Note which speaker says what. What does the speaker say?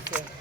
Speaker 1: Krishna